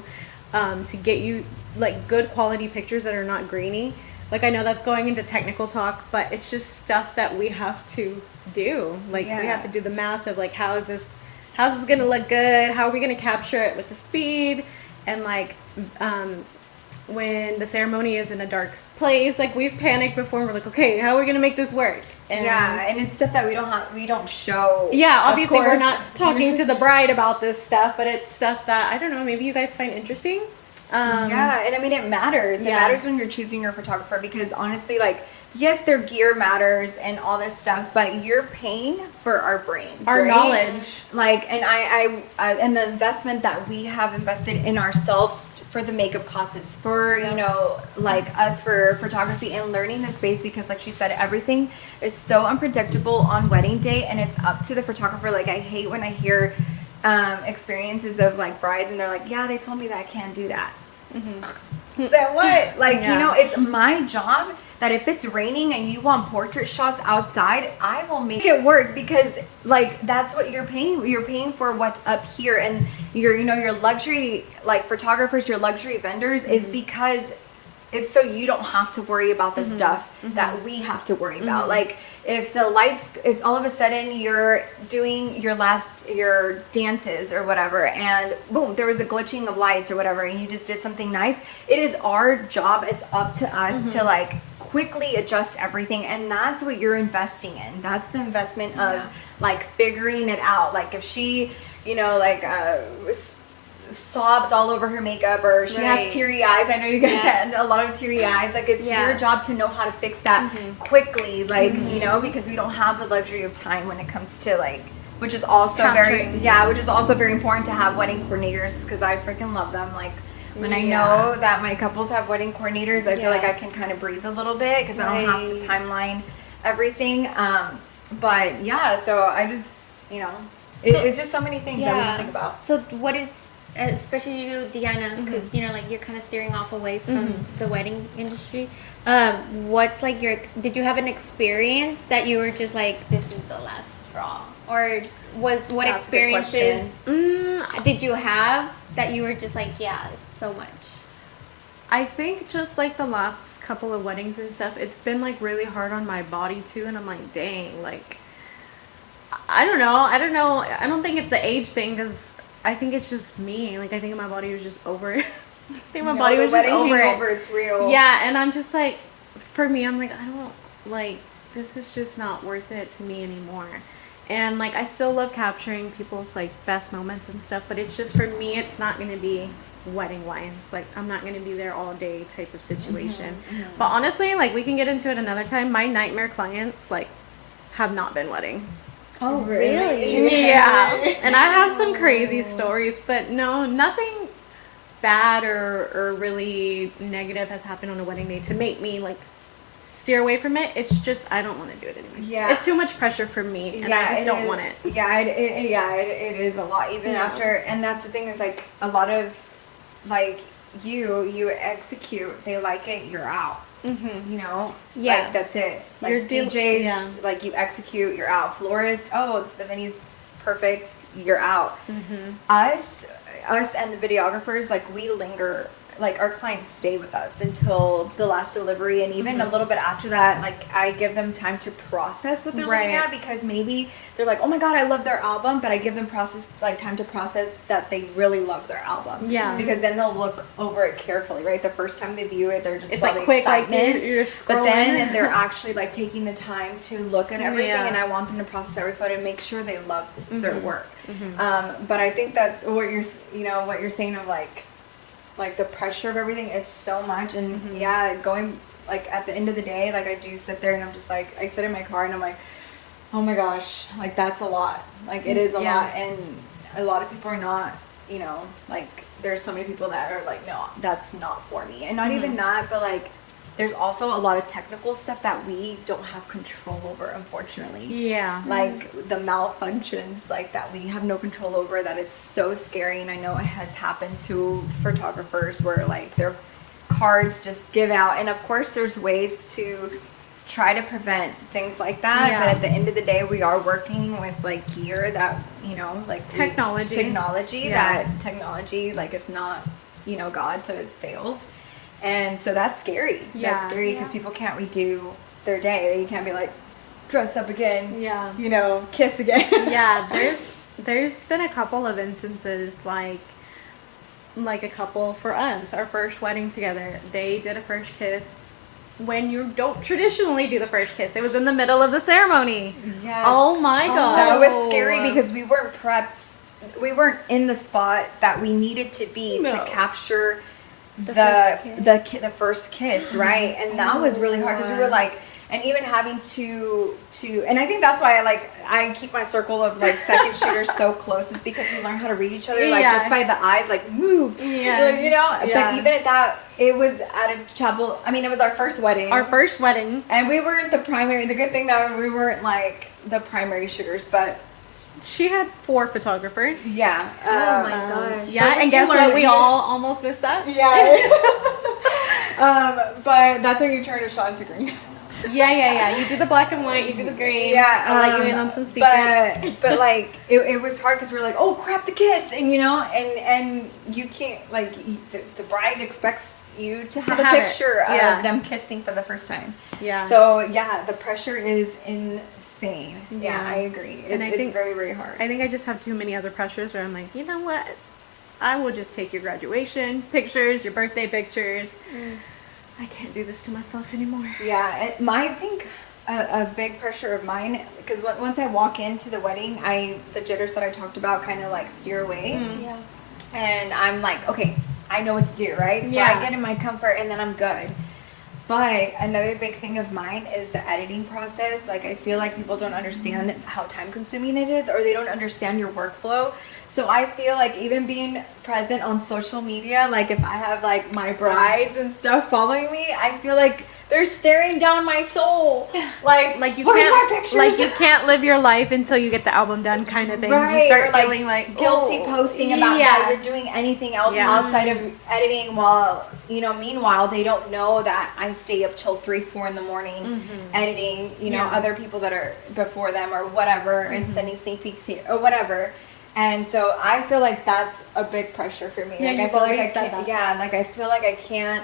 to get you like good quality pictures that are not grainy. Like I know that's going into technical talk, but it's just stuff that we have to do. Like we have to do the math of like how's this gonna look good? How are we gonna capture it with the speed? And like when the ceremony is in a dark place, like we've panicked before. We're like, okay, how are we gonna make this work? And and it's stuff that we don't show. Yeah, obviously we're not talking to the bride about this stuff, but it's stuff that I don't know. Maybe you guys find interesting. And I mean it matters. It matters when you're choosing your photographer, because honestly, like. Yes, their gear matters and all this stuff, but you're paying for our brains, our knowledge. Like, and I and the investment that we have invested in ourselves for the makeup classes, for you know, like us for photography and learning the space, because like she said, everything is so unpredictable on wedding day, and it's up to the photographer. Like, I hate when I hear experiences of like brides and they're like, yeah, they told me that I can't do that. So what? Like, you know, it's my job that if it's raining and you want portrait shots outside, I will make it work, because like that's what you're paying. You're paying for what's up here, and your luxury like photographers, your luxury vendors is because it's so you don't have to worry about the stuff that we have to worry about. Like if all of a sudden you're doing your dances or whatever, and boom, there was a glitching of lights or whatever, and you just did something nice, it is our job, it's up to us to like quickly adjust everything, and that's what you're investing in. That's the investment of like figuring it out. Like if she, you know, like sobs all over her makeup, or she has teary eyes. I know you guys had a lot of teary eyes. Like it's your job to know how to fix that quickly. Like you know, because we don't have the luxury of time when it comes to like, which is also which is also very important to have wedding coordinators, because I freaking love them. Like when I know that my couples have wedding coordinators, I feel like I can kind of breathe a little bit, because I don't have to timeline everything. But yeah, so I just, you know, it's just so many things that we can think about. So what is, especially you, Deanna, because you know, like you're kind of steering off away from the wedding industry. What's like did you have an experience that you were just like, this is the last straw, or what experiences did you have that you were just like, yeah, it's so much? I think just like the last couple of weddings and stuff, it's been like really hard on my body too, and I'm like, dang, like I don't know. I don't think it's the age thing, because I think it's just me. Like I think my body was just over it. I think my body was just over it. It's real. Yeah, and I'm just like, for me, I'm like, I don't like, this is just not worth it to me anymore. And like I still love capturing people's like best moments and stuff, but it's just, for me, it's not going to be wedding wise. Like I'm not going to be there all day type of situation. But honestly, like we can get into it another time. My nightmare clients like have not been wedding. Oh really? Yeah. And I have some crazy stories, but no, nothing bad or really negative has happened on a wedding day to make me like steer away from it. It's just, I don't want to do it anymore. Yeah. It's too much pressure for me, and I just don't want it. Yeah, it is a lot, even after, and that's the thing, is like a lot of, like, you execute, they like it, you're out. You know? Yeah. Like, that's it. Like, your DJs, like, you execute, you're out. Florist, oh, the venue's perfect, you're out. Us and the videographers, like, we linger. Like our clients stay with us until the last delivery, and even a little bit after that. Like I give them time to process what they're looking at, because maybe they're like, oh my god, I love their album, but I give them time to process that they really love their album. Yeah. Because then they'll look over it carefully, right? The first time they view it, they're just, it's like quick, excitement, like you're but then they're actually like taking the time to look at everything, and I want them to process every photo and make sure they love their work. But I think that what you're saying of like the pressure of everything, it's so much. And going, like at the end of the day, like I do sit there and I'm just like, I sit in my car and I'm like, oh my gosh, like that's a lot. Like it is a lot. And a lot of people are not, you know, like there's so many people that are like, no, that's not for me. And not even that, but like there's also a lot of technical stuff that we don't have control over, unfortunately. Yeah. Like the malfunctions, like that we have no control over, that is so scary. And I know it has happened to photographers where like their cards just give out. And of course there's ways to try to prevent things like that. But at the end of the day, we are working with like gear that, you know, like technology, like it's not, you know, God, so it fails. And so that's scary. That's scary, because people can't redo their day. They can't be like, dress up again. Yeah. You know, kiss again. There's been a couple of instances like a couple for us, our first wedding together. They did a first kiss when you don't traditionally do the first kiss. It was in the middle of the ceremony. Yeah. Oh my god. That was scary, because we weren't prepped. We weren't in the spot that we needed to be to capture the first kiss, right? And that was really hard, because we were like, and even having to and I think that's why I keep my circle of like second shooters so close, is because we learn how to read each other, like just by the eyes, like move, like, you know. But even at that, it was at a chapel. I mean, it was our first wedding, and we weren't the primary. The good thing that we weren't like the primary shooters, but she had 4 photographers. Yeah. Oh my gosh. Yeah, and guess what? We all almost missed that. Yeah. But that's when you turn a shot into green. Yeah. You do the black and white, you do the green. Yeah. I'll let you in on some secrets. But like, it was hard, because we were like, oh crap, the kiss, and you know, and you can't, like, the bride expects you to have a picture of them kissing for the first time. Yeah. So the pressure is insane. Yeah, I agree. And I think it's very, very hard. I think I just have too many other pressures where I'm like, you know what? I will just take your graduation pictures, your birthday pictures. I can't do this to myself anymore. Yeah, I think a big pressure of mine, because once I walk into the wedding, the jitters that I talked about kind of like steer away. Yeah. And I'm like, okay, I know what to do, right? So I get in my comfort and then I'm good. But another big thing of mine is the editing process. Like, I feel like people don't understand how time consuming it is, or they don't understand your workflow. So I feel like even being present on social media, like if I have like my brides and stuff following me, I feel like they're staring down my soul. Like you where's can't, my pictures? like you can't live your life until you get the album done, kind of thing. Right, You start or, like, feeling like guilty posting about that you're doing anything else Yeah. outside of editing, while meanwhile they don't know that I stay up till 3-4 in the morning editing, other people that are before them or whatever, and sending sneak peeks here or whatever. And so I feel like that's a big pressure for me. Yeah, like I you've feel like I always said can't, that. like I feel like I can't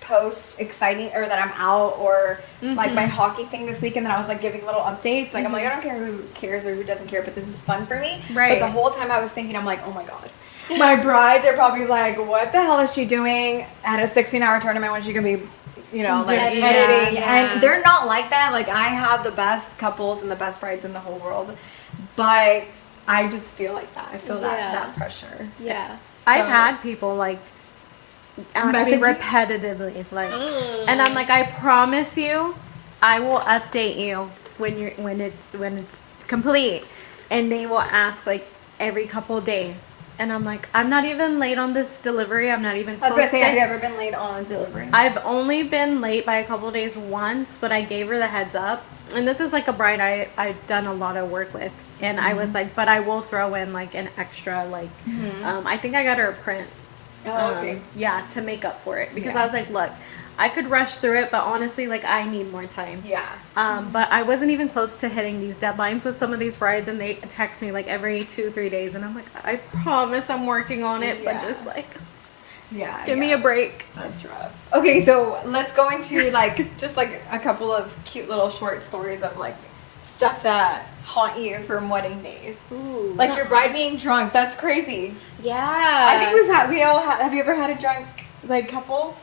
post exciting or that I'm out, or like my hockey thing this weekend that I was like giving little updates. Like I'm like, I don't care who cares or who doesn't care, but this is fun for me. Right. But the whole time I was thinking, I'm like, oh my god, my brides are probably like, what the hell is she doing at a 16-hour tournament when she could be, like editing? Yeah. And they're not like that. Like, I have the best couples and the best brides in the whole world, but I just feel like that. I feel that pressure. Yeah. I've So- had people like ask me Message you? repetitively, like, and I'm like, I promise you, I will update you when it's complete, and they will ask like every couple days, and I'm like, I'm not even late on this delivery. I'm not even I close was gonna say, to have you ever been late on delivery? I've only been late by a couple days once, but I gave her the heads up. And this is like a bride I've done a lot of work with. And I was like, but I will throw in like an extra, like, I think I got her a print. Oh, okay. Yeah, to make up for it. Because Yeah. I was like, look, I could rush through it, but honestly, like, I need more time. Yeah. But I wasn't even close to hitting these deadlines with some of these brides, and they text me like every 2-3 days, and I'm like, I promise I'm working on it, but Yeah. just like, Yeah. give me a break. That's rough. Okay, so let's go into like just like a couple of cute little short stories of like stuff that haunt you from wedding days. Ooh. Like your bride being drunk. That's crazy. Yeah. I think have you ever had a drunk like couple?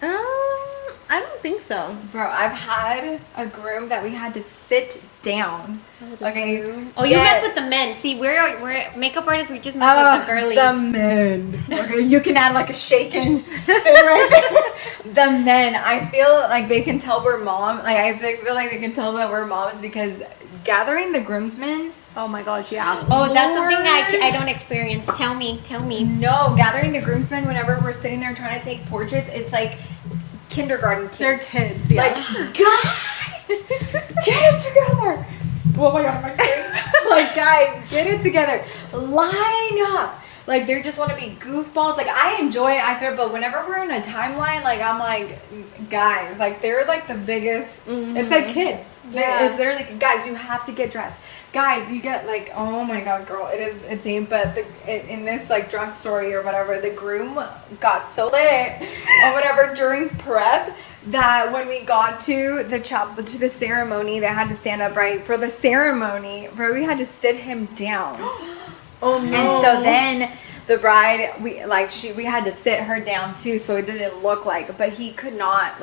I don't think so. Bro, I've had a groom that we had to sit down. Okay. Oh, you Yeah. mess with the men. See, we're makeup artists. We just mess with the girlies. The men. Okay, you can add like a shaken thing right there. The men. I feel like they can tell we're mom. Like I feel like they can tell that we're moms because gathering the groomsmen. Oh my gosh, yeah. Oh, that's something Lord. I don't experience. Tell me. No, gathering the groomsmen whenever we're sitting there trying to take portraits, it's like kindergarten kids. They're kids, yeah. Like, guys, get it together. Oh my god, am I saying? Like, guys, get it together. Line up. Like, they just want to be goofballs. Like, I enjoy it, but whenever we're in a timeline, like, I'm like, guys, like, they're like the biggest. It's like kids. Yeah. It's literally, guys, you have to get dressed. Guys, you get like, oh my god, girl, it is insane. But in this like drunk story or whatever, the groom got so lit or whatever during prep that when we got to the ceremony, they had to stand up right for the ceremony, where we had to sit him down. Oh no. And so then the bride, we had to sit her down too, so it didn't look like, but he could not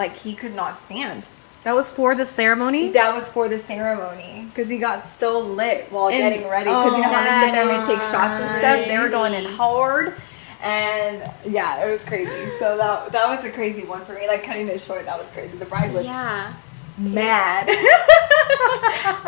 stand. That was for the ceremony? That was for the ceremony because he got so lit while getting ready. Because you know how they sit there and they take shots and stuff. They were going in hard, and yeah, it was crazy. So that was a crazy one for me. Like cutting it short, that was crazy. The bride was mad.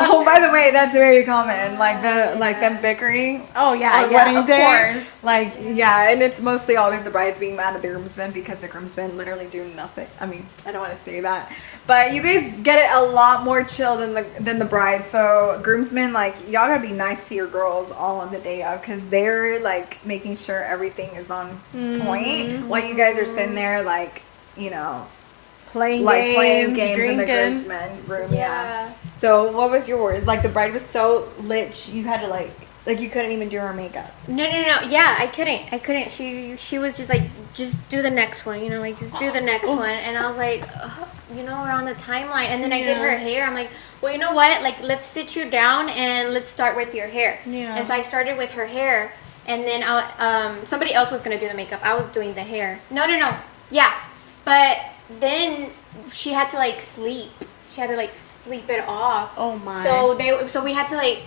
Oh, by the way, that's very common. Like them bickering. Oh yeah, on yeah, wedding of day. course. Like, yeah, and it's mostly always the brides being mad at the groomsmen because the groomsmen literally do nothing. I mean, I don't want to say that, but you guys get it a lot more chill than the bride. So groomsmen, like, y'all gotta be nice to your girls all on the day of because they're like making sure everything is on point while you guys are sitting there, like, Playing playing games in the drinking. groomsmen room. Yeah. So what was yours? Like the bride was so lit, you had to like you couldn't even do her makeup. No. Yeah, I couldn't. She was just like, just do the next one, like just do the next one. And I was like, we're on the timeline. And then I did her hair. I'm like, well, you know what? Like, let's sit you down and let's start with your hair. Yeah. And so I started with her hair, and then somebody else was gonna do the makeup. I was doing the hair. No. Yeah, but then she had to like sleep. She had to like sleep it off. Oh my. So we had to like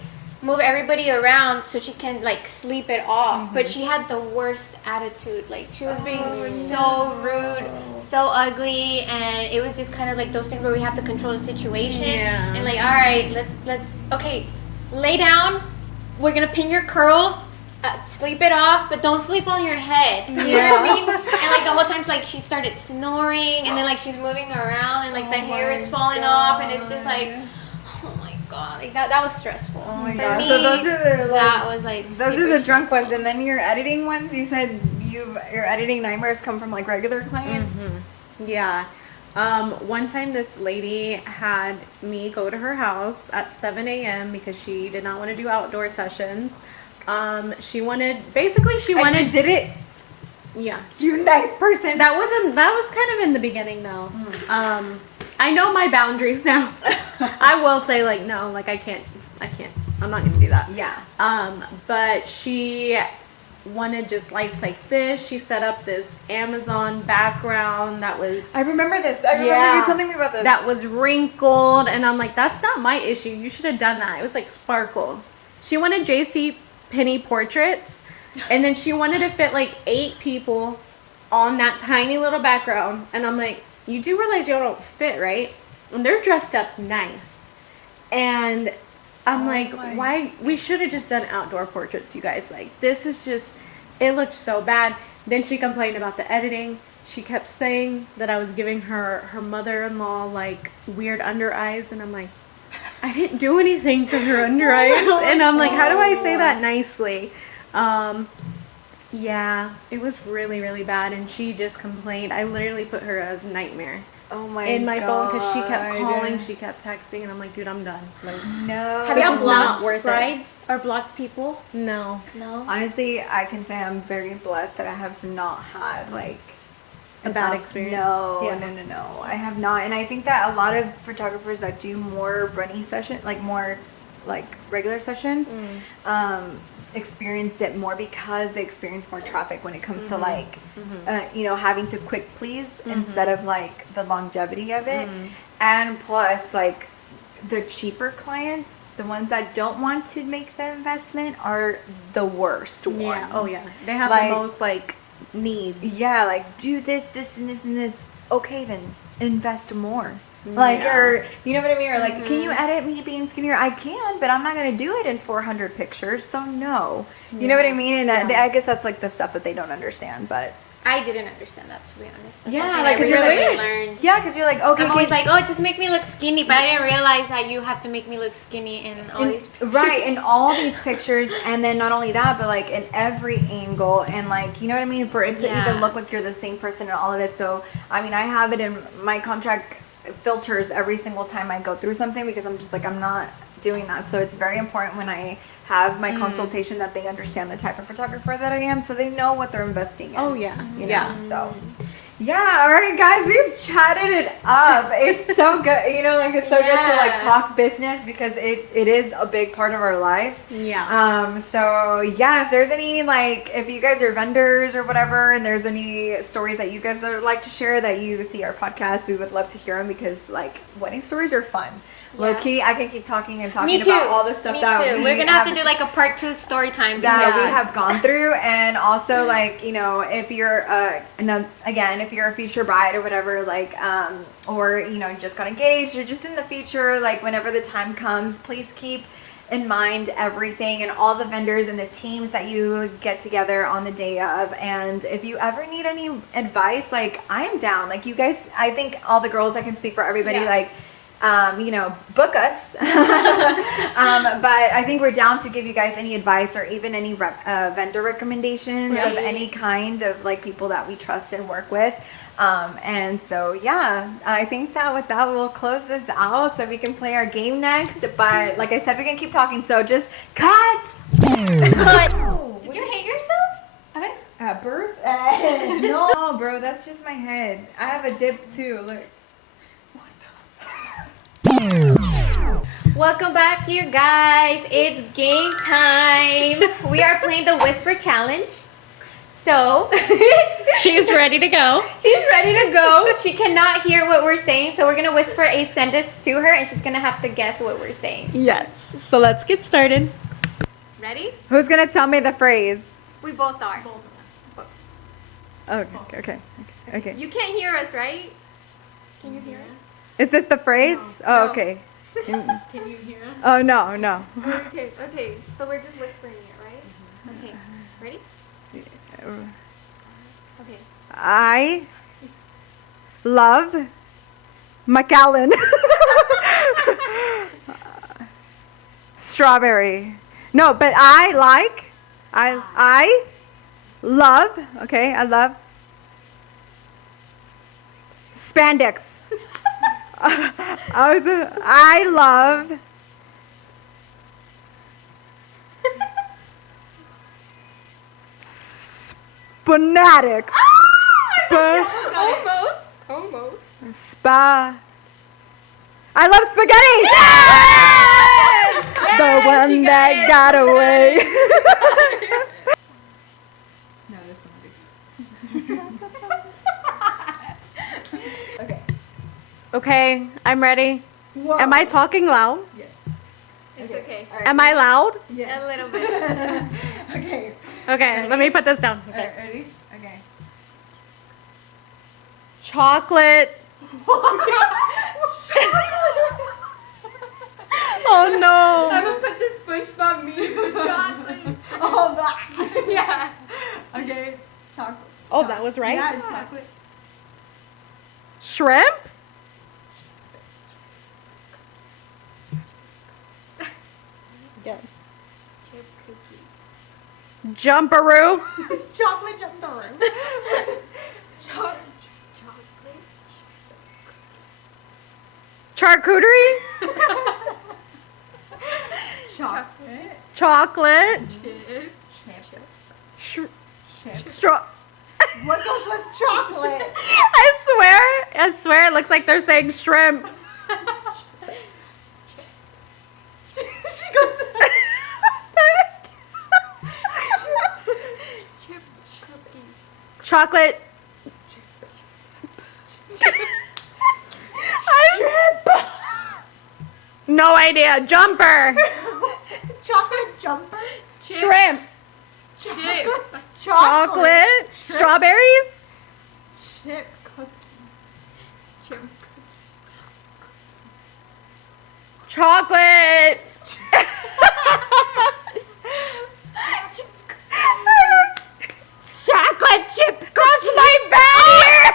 move everybody around so she can like sleep it off. But she had the worst attitude. Like she was being so rude, so ugly, and it was just kind of like those things where we have to control the situation. Yeah. And like, all right, let's okay, lay down. We're gonna pin your curls. Sleep it off, but don't sleep on your head. You know what I mean? And like the whole time, like she started snoring, and then like she's moving around, and like the hair is falling off, and it's just like, oh my god, like that was stressful. Oh my For god. me, So those are the that was like those super are the drunk stressful. ones, and then your editing ones. You said your editing nightmares come from like regular clients. Yeah. One time this lady had me go to her house at 7 a.m. because she did not want to do outdoor sessions. She wanted, And you did it. yeah. You nice person. That was kind of in the beginning though. I know my boundaries now. I will say like, no, like I can't, I'm not gonna do that. Yeah. But she wanted just lights like this. She set up this Amazon background that was I remember this. I remember you telling me about this. that was wrinkled, and I'm like, that's not my issue. You should have done that. It was like sparkles. She wanted JC Penney portraits, and then she wanted to fit like 8 people on that tiny little background, and I'm like, you do realize y'all don't fit, right? And they're dressed up nice, and I'm why we should have just done outdoor portraits, you guys. Like, this is just, it looked so bad. Then she complained about the editing. She kept saying that I was giving her mother-in-law like weird under eyes, and I'm like, I didn't do anything to her under eyes. And I'm like, how do I say that nicely? Yeah, it was really, really bad, and she just complained. I literally put her as nightmare oh my in my phone because she kept God. calling, she kept texting, and I'm like, dude, I'm done. Like, No. Have This y'all is not blocked worth it. brides or blocked people? no. No. Honestly, I can say I'm very blessed that I have not had like A bad experience. No, Yeah. no. I have not, and I think that a lot of photographers that do more running session, like more like regular sessions, experience it more because they experience more traffic when it comes to like, having to quick please instead of like the longevity of it, and plus like the cheaper clients. The ones that don't want to make the investment are the worst ones. Yeah. Oh yeah. They have Like- the most like needs. Yeah, like do this, and this, and this. Okay, then invest more. Like, Yeah. or you know what I mean? Or like, can you edit me being skinnier? I can, but I'm not gonna do it in 400 pictures. So no, you know what I mean? And I guess that's like the stuff that they don't understand. But I didn't understand that, to be honest. That's yeah, something like I 'cause you're recently like, learned. yeah, because you're like, okay, I'm always like, oh, just make me look skinny, but I didn't realize that you have to make me look skinny in all these pictures. right, in all these pictures, and then not only that, but like in every angle, and like, you know what I mean, for it to even look like you're the same person in all of it. So I mean, I have it in my contract filters every single time I go through something, because I'm just like, I'm not doing that. So it's very important when I have my consultation that they understand the type of photographer that I am, so they know what they're investing in. Oh yeah. you know? Yeah. So yeah, all right, guys, we've chatted it up. It's so good, like it's so good to like Yeah. talk business, because it is a big part of our lives. Yeah. So yeah, if there's any, like, if you guys are vendors or whatever, and there's any stories that you guys would like to share that you see our podcast, we would love to hear them, because like wedding stories are fun. Low Yeah. key, I can keep talking and talking Me too. about all the stuff Me that too. We're gonna have to do like a part 2 story time. that we because- have gone through, and also like, if you're again, if you're a future bride or whatever, like or you just got engaged, or just in the future, like whenever the time comes, please keep in mind everything and all the vendors and the teams that you get together on the day of. And if you ever need any advice, like, I am down. Like, you guys, I think all the girls, I can speak for everybody, Yeah. like, book us. But I think we're down to give you guys any advice, or even any vendor recommendations of Right. any kind of like people that we trust and work with. And so, yeah, I think that with that, we'll close this out so we can play our game next. But like I said, we can keep talking. So just cut. Did you hate yourself? Okay. At birth? No, bro, that's just my head. I have a dip too. Look. Welcome back, you guys. It's game time. We are playing the Whisper Challenge. So She's ready to go. she's ready to go. She cannot hear what we're saying, so we're gonna whisper a sentence to her, and she's gonna have to guess what we're saying. Yes. So let's get started. Ready? Who's gonna tell me the phrase? We both are. Okay. You can't hear us, right? Can you hear us? Is this the phrase? Oh, okay. Can you hear us? Oh no. Okay. So we're just whispering it, right? Okay. Ready? Okay. I love McAllen. Strawberry. No, but I love. Okay, I love spandex. I love fanatics. Almost. I love spaghetti. Yes, The one you that got got away. No, this one will be. Okay, I'm ready. Whoa. Am I talking loud? Yes. It's okay. All right. Am I loud? Yes. A little bit. Okay. Okay, let me put this down. All right, ready? Okay. Chocolate. Oh no. I'm gonna put the SpongeBob meme with chocolate. Oh, that. Yeah. Okay. Chocolate. Oh, that was right? Yeah, chocolate. Shrimp? Yeah. Chip cookie. Jumperoo. Chocolate jumped the room. Chocolate. Charcuterie? Chocolate. Chocolate. Chip. Straw. What goes with chocolate? I swear it looks like they're saying shrimp. She goes. Chip cookies. Chocolate. No idea. Jumper. Chocolate jumper. Shrimp. Chip. Chocolate. Strawberries. Chip cookie. Chip. Chocolate. Chocolate chip cookie. My bad here.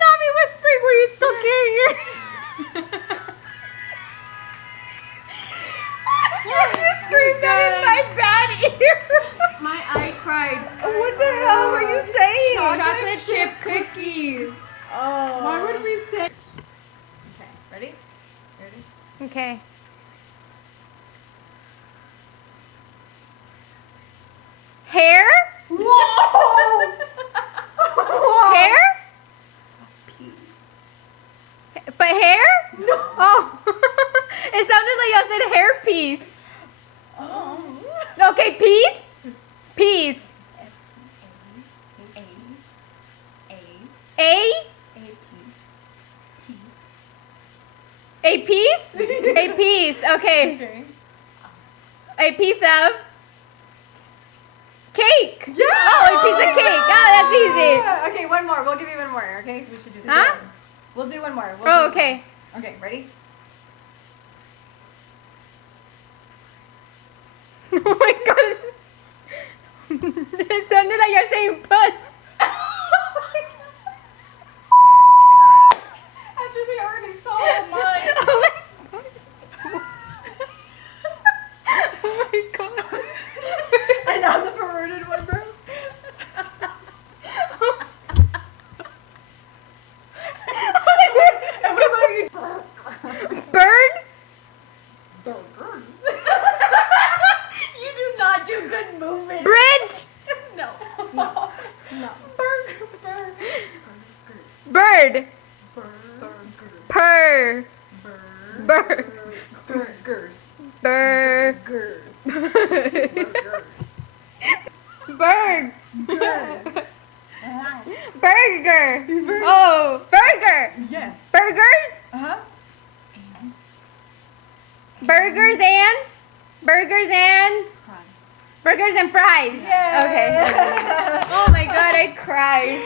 Not me whispering where you still can't hear. You screamed that in my bad ear. My eye cried. What the hell were you saying? Chocolate chip cookies. Oh. Why would we say? Okay, ready? Ready? Okay. Hair? Whoa! Hair? But hair? No. Oh. It sounded like y'all said hairpiece. Oh. Okay, peas? Peas. A? A piece? A piece. Okay. Okay. A piece of cake. Yeah. Oh, a piece of cake. Oh, that's easy. Okay, one more. We'll give you one more. Okay, we should do this. Huh? We'll do one more. Oh, okay. Okay, ready? Oh my god. It sounded like you're saying puss. After we already saw mine. Oh my god. And I'm the perverted one, bro. And what about you? Bird? Burgers. You do not do good movement. Bridge? No. No. Burger. Bird. Burgers. Purr. Bird. Burgers. Burgers. Burg. Burger. Oh, burger. Yes. Burgers. Uh-huh. Burgers and fries. Yeah. Okay. Oh my god, I cried.